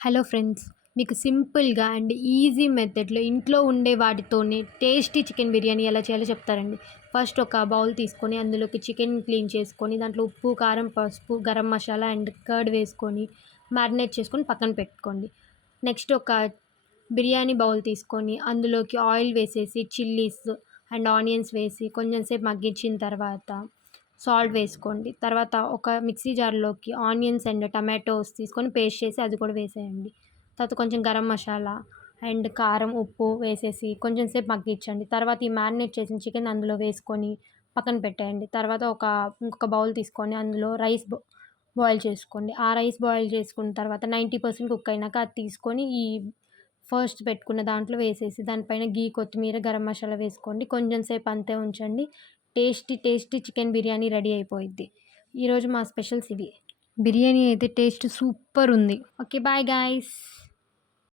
Hello friends, మీకు సింపుల్‌గా and easy మెథడ్‌లో ఇంట్లో ఉండే వాటితోనే టేస్టీ చికెన్ బిర్యానీ ఎలా చేయాలో చెప్తారండి. ఫస్ట్ ఒక బౌల్ తీసుకొని అందులోకి చికెన్ క్లీన్ చేసుకొని దాంట్లో ఉప్పు, కారం, పసుపు, గరం మసాలా అండ్ కర్డ్ వేసుకొని మ్యారినేట్ చేసుకొని పక్కన పెట్టుకోండి. నెక్స్ట్ ఒక బిర్యానీ బౌల్ తీసుకొని అందులోకి ఆయిల్ వేసేసి చిల్లీస్ అండ్ ఆనియన్స్ వేసి కొంచెం సేపు మగ్గించిన తర్వాత సాల్ట్ వేసుకోండి. తర్వాత ఒక మిక్సీ జార్‌లోకి ఆనియన్స్ అండ్ టమాటోస్ తీసుకొని పేస్ట్ చేసి అది కూడా వేసేయండి. తర్వాత కొంచెం గరం మసాలా అండ్ కారం, ఉప్పు వేసేసి కొంచెం సేపు మగ్గించండి. తర్వాత ఈ మ్యారినేట్ చేసిన చికెన్ అందులో వేసుకొని పక్కన పెట్టేయండి. తర్వాత ఇంకొక బౌల్ తీసుకొని అందులో రైస్ బాయిల్ చేసుకోండి. ఆ రైస్ బాయిల్ చేసుకున్న తర్వాత 90% కుక్ అయినాక అది తీసుకొని ఈ ఫస్ట్ పెట్టుకున్న దాంట్లో వేసేసి దానిపైన కొత్తిమీర, గరం మసాలా వేసుకోండి. కొంచెం సేపు అంతే ఉంచండి. టేస్టీ చికెన్ బిర్యానీ రెడీ అయిపోయిద్ది. ఈరోజు మా స్పెషల్స్ ఇవి. బిర్యానీ అయితే టేస్ట్ సూపర్ ఉంది. ఓకే. Bye guys.